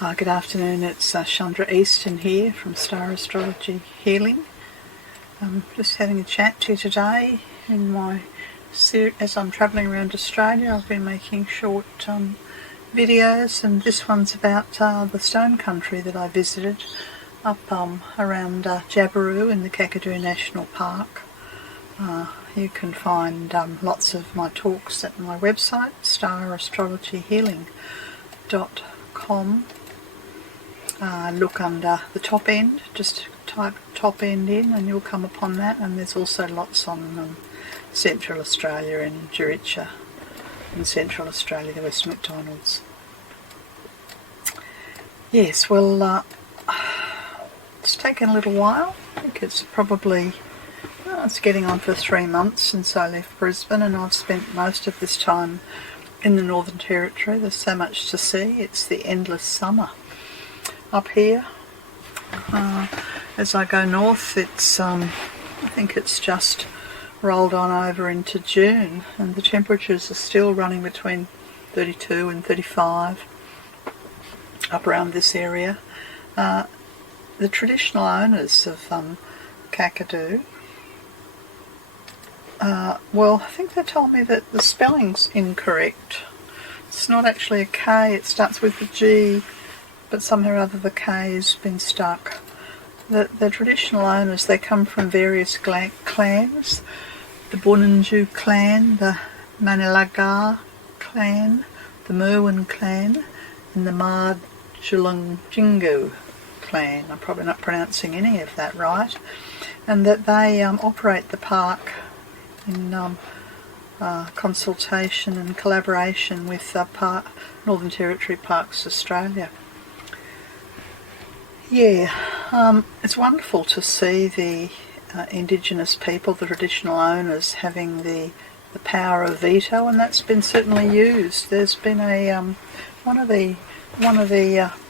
Good afternoon, it's Chandra Easton here from Star Astrology Healing. Just having a chat to you today. As I'm travelling around Australia, I've been making short videos, and this one's about the stone country that I visited up around Jabiru in the Kakadu National Park. You can find lots of my talks at my website, starastrologyhealing.com. Look under the top end, just type top end in and you'll come upon that, and there's also lots on Central Australia and Juricha in Central Australia, the West McDonalds. Yes, well, it's taken a little while. I think it's probably, it's getting on for 3 months since I left Brisbane, and I've spent most of this time in the Northern Territory. There's so much to see. It's the endless summer up here. As I go north, it's I think it's just rolled on over into June, and the temperatures are still running between 32 and 35 up around this area. The traditional owners of Kakadu, well, I think they told me that the spelling's incorrect. It's not actually a K, it starts with a G, but somehow or other the K has been stuck. The traditional owners, they come from various clans: the Bunanju clan, the Manilagar clan, the Merwin clan, and the Marjulungjingu clan. I'm probably not pronouncing any of that right. And that they operate the park in consultation and collaboration with Northern Territory Parks Australia. Yeah, it's wonderful to see the Indigenous people, the traditional owners, having the power of veto, and that's been certainly used. There's been one of the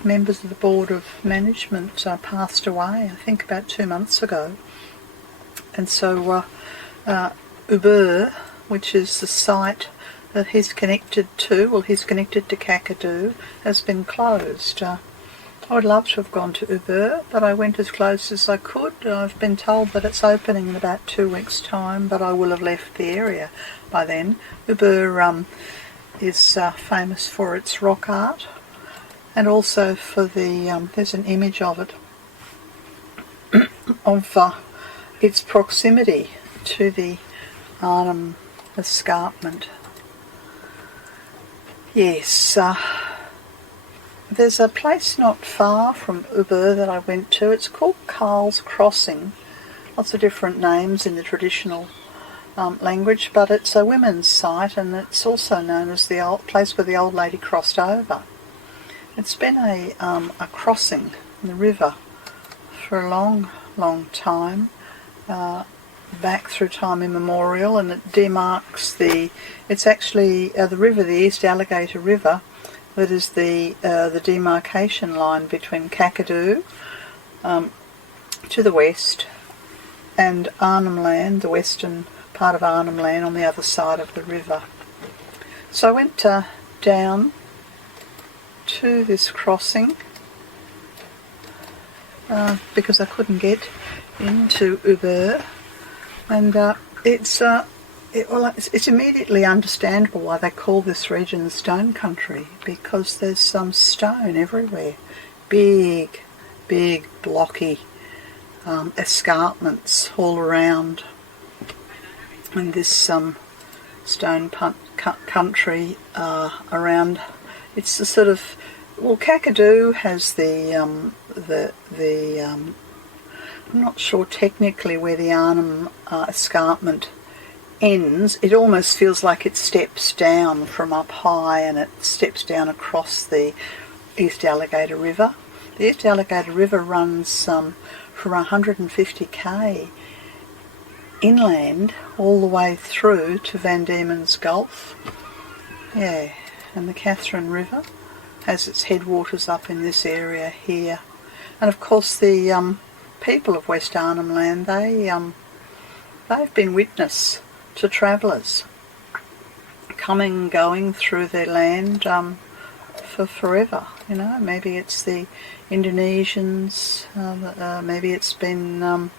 members of the Board of Management passed away, I think about 2 months ago, and so Ubur, which is the site that he's connected to, he's connected to Kakadu, has been closed. I would love to have gone to Ubur, but I went as close as I could. I've been told that it's opening in about 2 weeks' time, but I will have left the area by then. Ubur is famous for its rock art, and also for there's an image of it, of its proximity to the Arnhem Escarpment. Yes, there's a place not far from Ubur that I went to. It's called Carl's Crossing. Lots of different names in the traditional language, but it's a women's site, and it's also known as the old place where the old lady crossed over. It's been a crossing in the river for a long, long time, back through time immemorial, and it demarks it's actually the river, the East Alligator River, that is the demarcation line between Kakadu to the west and Arnhem Land, the western part of Arnhem Land, on the other side of the river. So I went down to this crossing because I couldn't get into Ubur, and it's immediately understandable why they call this region the stone country, because there's some stone everywhere. Big, blocky escarpments all around. And this stone country around, it's the sort of, well, Kakadu has I'm not sure technically where the Arnhem Escarpment ends. It almost feels like it steps down from up high, and it steps down across the East Alligator River. The East Alligator River runs from 150k inland all the way through to Van Diemen's Gulf. Yeah, and the Catherine River has its headwaters up in this area here. And of course the people of West Arnhem Land, they've been witness to travellers coming and going through their land for forever. You know, maybe it's the Indonesians, maybe it's been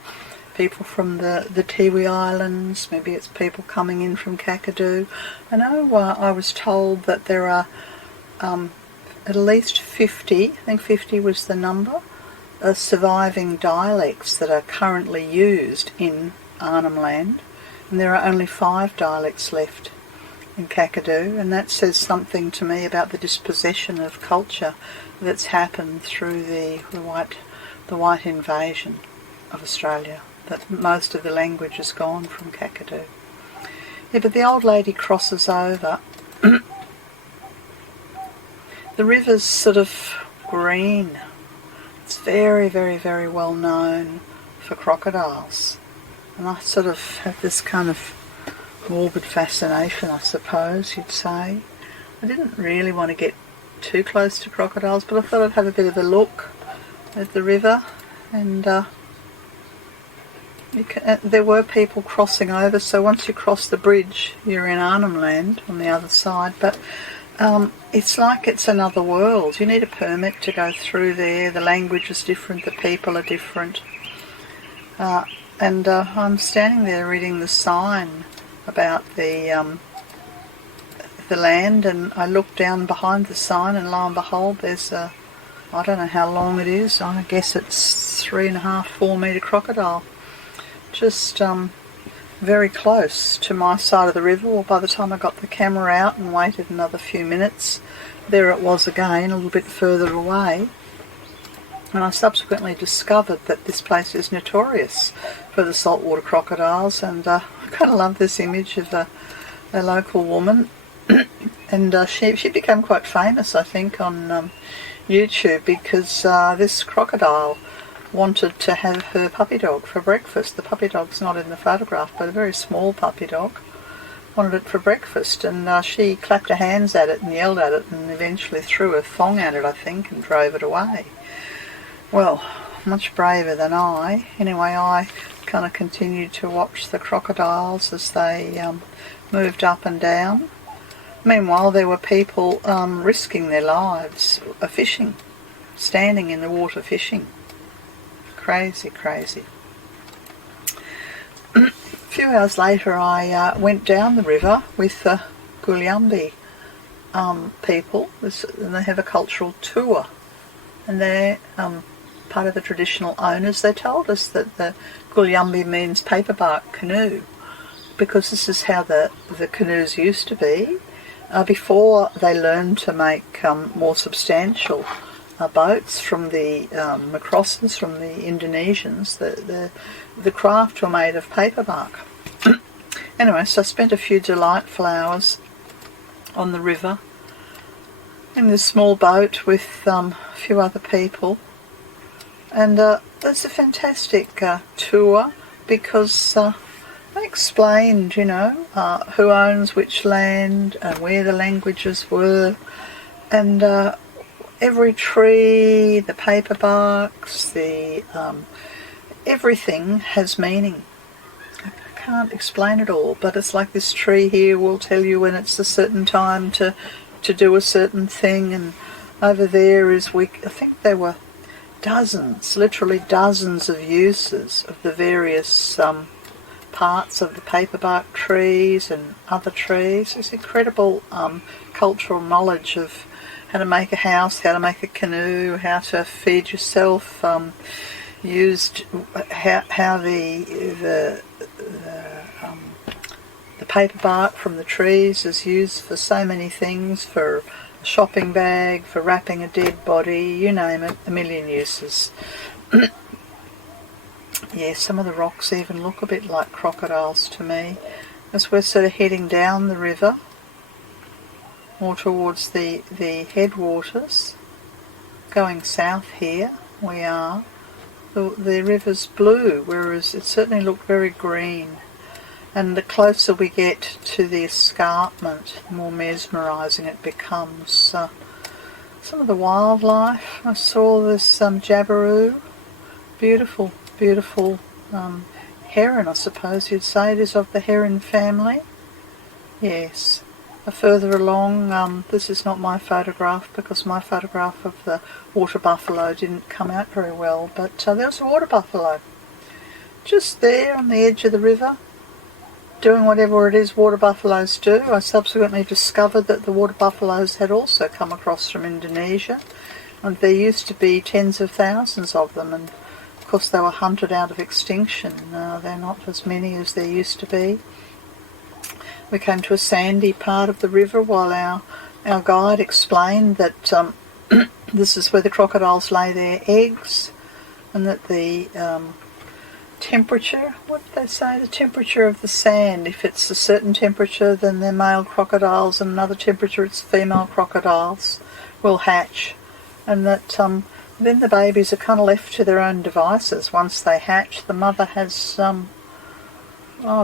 people from the Tiwi Islands, maybe it's people coming in from Kakadu. I know I was told that there are at least 50, I think 50 was the number, surviving dialects that are currently used in Arnhem Land, and there are only 5 dialects left in Kakadu, and that says something to me about the dispossession of culture that's happened through the white invasion of Australia, that most of the language has gone from Kakadu. Yeah, but the old lady crosses over. The river's sort of green. It's very, very, very well known for crocodiles. And I sort of have this kind of morbid fascination, I suppose you'd say. I didn't really want to get too close to crocodiles, but I thought I'd have a bit of a look at the river. And there were people crossing over, so once you cross the bridge you're in Arnhem Land on the other side. But it's like it's another world. You need a permit to go through there. The language is different, the people are different. And I'm standing there reading the sign about the land, and I look down behind the sign, and lo and behold, there's a, I don't know how long it is, I guess it's 3.5, 4 metre crocodile, just very close to my side of the river. Well, by the time I got the camera out and waited another few minutes, there it was again, a little bit further away. And I subsequently discovered that this place is notorious for the saltwater crocodiles, and I kind of love this image of a local woman. And she became quite famous, I think, on YouTube, because this crocodile wanted to have her puppy dog for breakfast. The puppy dog's not in the photograph, but a very small puppy dog. Wanted it for breakfast, and she clapped her hands at it and yelled at it, and eventually threw a thong at it, I think, and drove it away. Well, much braver than I. Anyway, I kind of continued to watch the crocodiles as they moved up and down. Meanwhile, there were people risking their lives fishing, standing in the water fishing. Crazy, crazy. A few hours later, I went down the river with the Gulyambi people, and they have a cultural tour, and they're part of the traditional owners. They told us that the Gulyambi means paperbark canoe, because this is how the canoes used to be before they learned to make more substantial boats from the Macrosses, from the Indonesians. The craft were made of paperbark. Anyway, so I spent a few delightful hours on the river in this small boat with a few other people, and it's a fantastic tour, because they explained, you know, who owns which land and where the languages were, and every tree, the paperbarks, everything has meaning. I can't explain it all, but it's like this tree here will tell you when it's a certain time to do a certain thing, and over there is, I think there were dozens, literally dozens of uses of the various parts of the paperbark trees and other trees. It's incredible cultural knowledge of how to make a house, how to make a canoe, how to feed yourself, used how the paperbark from the trees is used for so many things, for a shopping bag, for wrapping a dead body, you name it, a million uses. Yeah, some of the rocks even look a bit like crocodiles to me, as we're sort of heading down the river, more towards the headwaters. Going south here, we are. The river's blue, whereas it certainly looked very green. And the closer we get to the escarpment, the more mesmerising it becomes. Some of the wildlife, I saw this jabiru, beautiful, beautiful heron, I suppose you'd say. It is of the heron family. Yes, Further along, this is not my photograph because my photograph of the water buffalo didn't come out very well, but there's a water buffalo just there on the edge of the river doing whatever it is water buffaloes do. I subsequently discovered that the water buffaloes had also come across from Indonesia, and there used to be tens of thousands of them, and of course they were hunted out of extinction. They're not as many as there used to be. We came to a sandy part of the river while our guide explained that this is where the crocodiles lay their eggs, and that the temperature, what did they say, the temperature of the sand, if it's a certain temperature then they're male crocodiles, and another temperature it's female crocodiles, will hatch, and that then the babies are kind of left to their own devices. Once they hatch, the mother has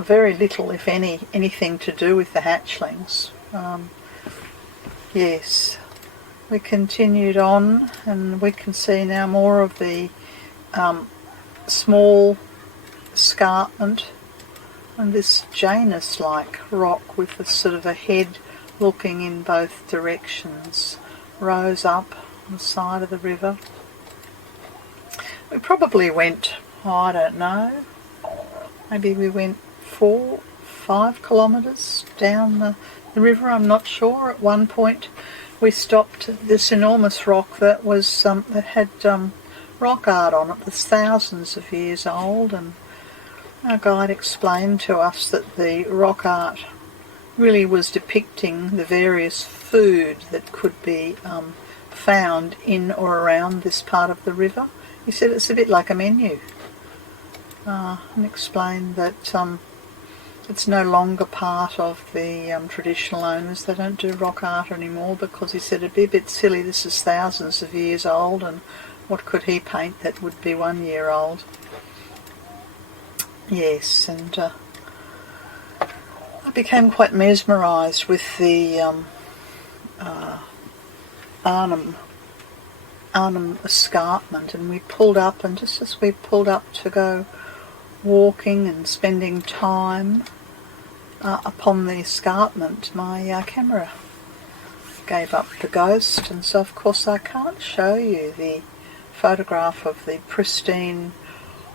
very little, if anything to do with the hatchlings. Yes, we continued on, and we can see now more of the small escarpment, and this Janus-like rock with a sort of a head looking in both directions rose up on the side of the river. We probably went, I don't know, maybe we went 4-5 kilometres down the river, I'm not sure. At one point we stopped at this enormous rock that was that had rock art on it that's thousands of years old, and our guide explained to us that the rock art really was depicting the various food that could be found in or around this part of the river. He said it's a bit like a menu, and explained that it's no longer part of the traditional owners. They don't do rock art anymore because he said it'd be a bit silly, this is thousands of years old, and what could he paint that would be 1 year old? Yes, and I became quite mesmerised with the Arnhem escarpment, and we pulled up, and just as we pulled up to go walking and spending time upon the escarpment, my camera gave up the ghost, and so of course I can't show you the photograph of the pristine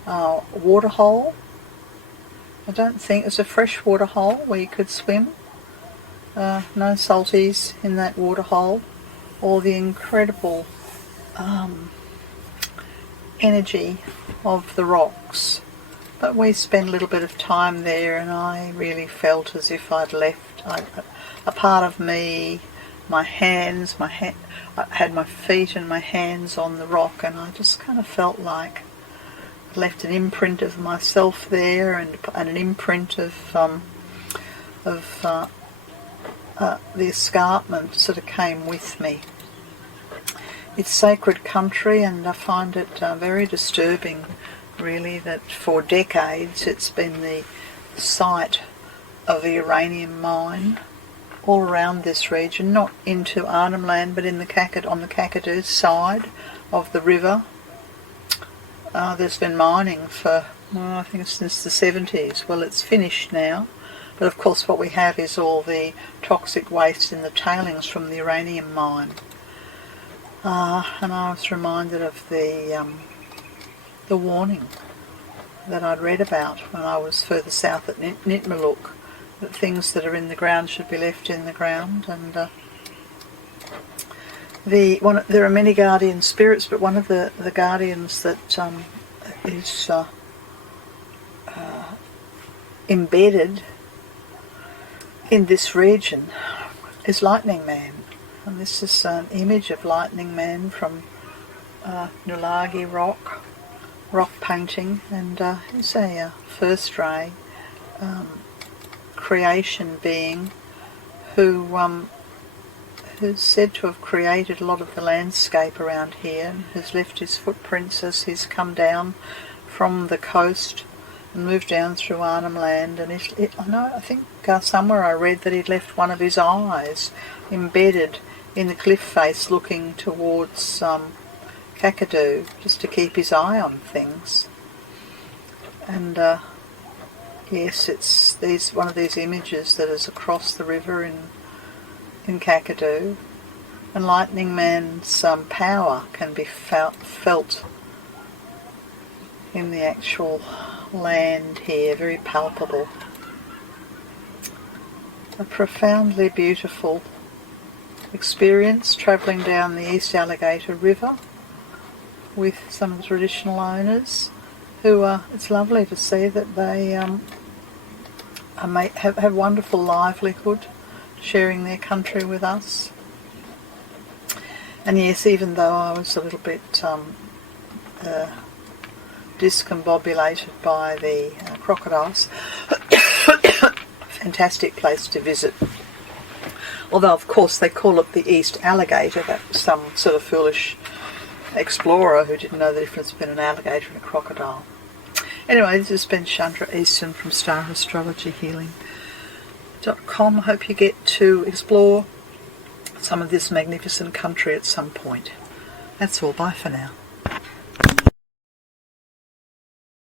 waterhole. I don't think it's a freshwater hole where you could swim. No salties in that waterhole, or the incredible energy of the rocks. But we spent a little bit of time there, and I really felt as if I'd left a part of me, my hands, I had my feet and my hands on the rock, and I just kind of felt like I left an imprint of myself there, and an imprint of the escarpment sort of came with me. It's sacred country, and I find it very disturbing, really, that for decades it's been the site of a uranium mine all around this region, not into Arnhem Land, but in on the Kakadu side of the river. There's been mining for, I think since the 70s. Well, it's finished now, but of course what we have is all the toxic waste in the tailings from the uranium mine. And I was reminded of the warning that I'd read about when I was further south at Nitmaluk, that things that are in the ground should be left in the ground. And there are many guardian spirits, but one of the guardians that is embedded in this region is Lightning Man. And this is an image of Lightning Man from Nulagi rock painting, and he's a first ray creation being who's said to have created a lot of the landscape around here, and has left his footprints as he's come down from the coast and moved down through Arnhem Land. And I think somewhere I read that he'd left one of his eyes embedded in the cliff face looking towards Kakadu, just to keep his eye on things. And yes, it's one of these images that is across the river in in Kakadu, and Lightning Man's power can be felt in the actual land here, very palpable. A profoundly beautiful experience travelling down the East Alligator River with some of the traditional owners who it's lovely to see that they have wonderful livelihood sharing their country with us. And yes, even though I was a little bit discombobulated by the crocodiles, fantastic place to visit. Although of course they call it the East Alligator. That was some sort of foolish explorer who didn't know the difference between an alligator and a crocodile. Anyway, this has been Chandra Easton from StarAstrologyHealing.com. I hope you get to explore some of this magnificent country at some point. That's all. Bye for now.